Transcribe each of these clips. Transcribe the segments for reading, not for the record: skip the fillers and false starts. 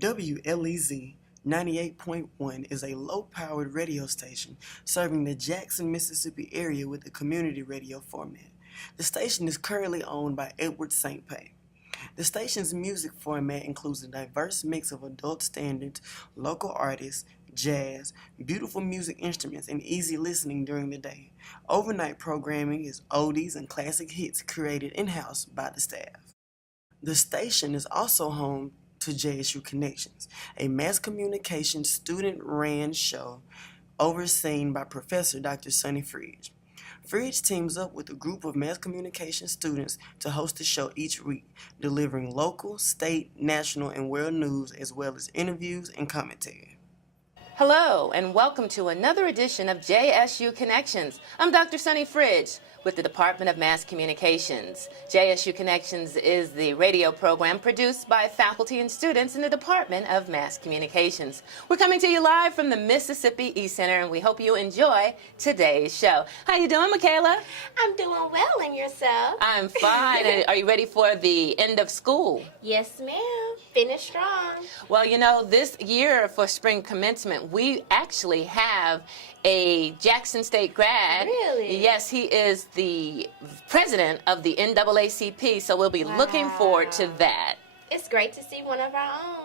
WLEZ 98.1 is a low-powered radio station serving the Jackson, Mississippi area with a community radio format. The station is currently owned by Edward St. Pay. The station's music format includes a diverse mix of adult standards, local artists, jazz, beautiful music instruments, and easy listening during the day. Overnight programming is oldies and classic hits created in-house by the staff. The station is also home to JSU Connections, a mass communication student-ran show overseen by Professor Dr. Sonny Fridge. Fridge teams up with a group of mass communication students to host the show each week, delivering local, state, national, and world news as well as interviews and commentary. Hello, and welcome to another edition of JSU Connections. I'm Dr. Sonny Fridge with the Department of Mass Communications. JSU Connections is the radio program produced by faculty and students in the Department of Mass Communications. We're coming to you live from the Mississippi East Center, and we hope you enjoy today's show. How you doing, Mykela? I'm doing well, and yourself? I'm fine. And are you ready for the end of school? Yes, ma'am. Finish strong. Well, you know, this year for spring commencement, we actually have a Jackson State grad. Really? Yes, he is the president of the NAACP, so we'll be looking forward to that. It's great to see one of our own.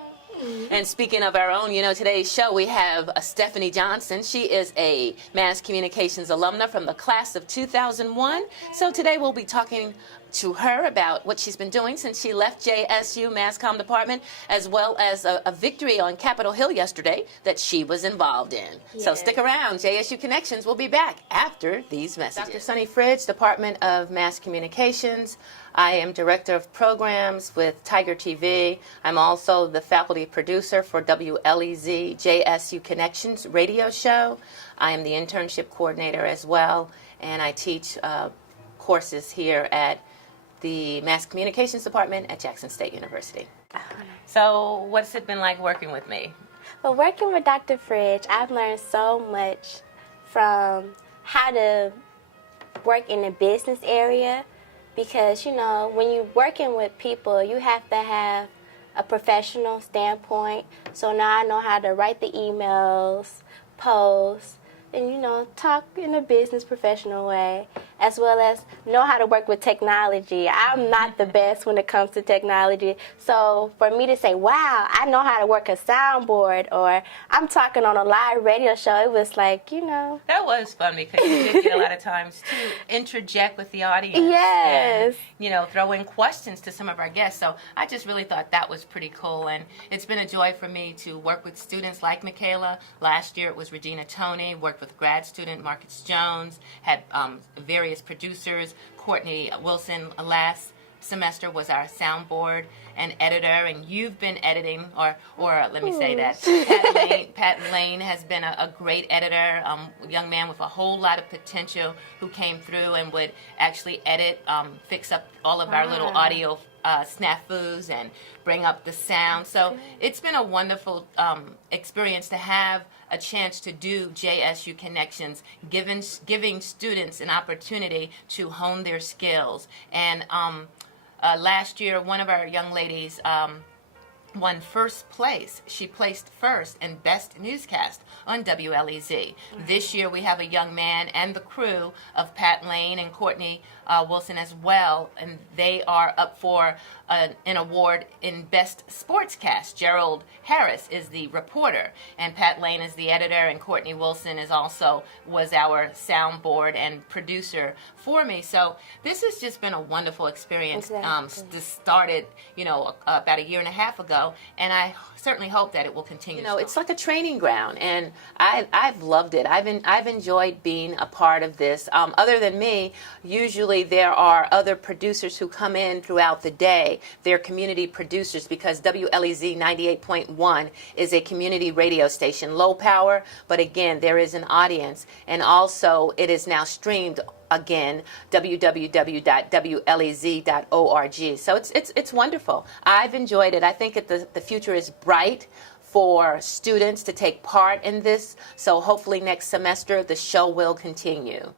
And speaking of our own, you know, today's show we have Stephanie Johnson. She is a mass communications alumna from the class of 2001. So today we'll be talking to her about what she's been doing since she left JSU Mass Comm Department, as well as a victory on Capitol Hill yesterday that she was involved in. Yes. So stick around. JSU Connections will be back after these messages. Dr. Sonny Fridge, Department of Mass Communications. I am Director of Programs with Tiger TV. I'm also the faculty producer for WLEZ JSU Connections radio show. I am the internship coordinator as well, and I teach courses here at the Mass Communications Department at Jackson State University. So what's it been like working with me? Well, working with Dr. Fridge, I've learned so much from how to work in the business area because, you know, when you're working with people, you have to have a professional standpoint. So now I know how to write the emails, post, and, you know, talk in a business professional way, as well as know how to work with technology. I'm not the best when it comes to technology. So for me to say, wow, I know how to work a soundboard, or I'm talking on a live radio show, it was like, you know. That was fun because you did get a lot of times to interject with the audience. Yes. And, you know, throw in questions to some of our guests. So I just really thought that was pretty cool. And it's been a joy for me to work with students like Mykela. Last year it was Regina Toney, worked with grad student Marcus Jones, had various producers. Courtney Wilson last semester was our soundboard and editor, and you've been editing, or let me say that Pat Lane has been a great editor, a young man with a whole lot of potential who came through and would actually edit, fix up all of our little audio snafus and bring up the sound. So it's been a wonderful experience to have a chance to do JSU Connections, giving students an opportunity to hone their skills. And last year, one of our young ladies won first place. She placed first in Best Newscast on WLEZ. This year we have a young man and the crew of Pat Lane and Courtney Wilson as well, and they are up for an award in Best Sportscast. Gerald Harris is the reporter, and Pat Lane is the editor, and Courtney Wilson was our soundboard and producer for me. So this has just been a wonderful experience. Exactly. This started, you know, about a year and a half ago, and I certainly hope that it will continue. You know, it's like a training ground, and I've loved it. I've enjoyed being a part of this. Other than me, usually there are other producers who come in throughout the day. They're community producers because WLEZ 98.1 is a community radio station, low power, but again, there is an audience, and also it is now streamed again, www.wlez.org. So it's wonderful. I've enjoyed it. I think the future is bright for students to take part in this. So hopefully next semester the show will continue.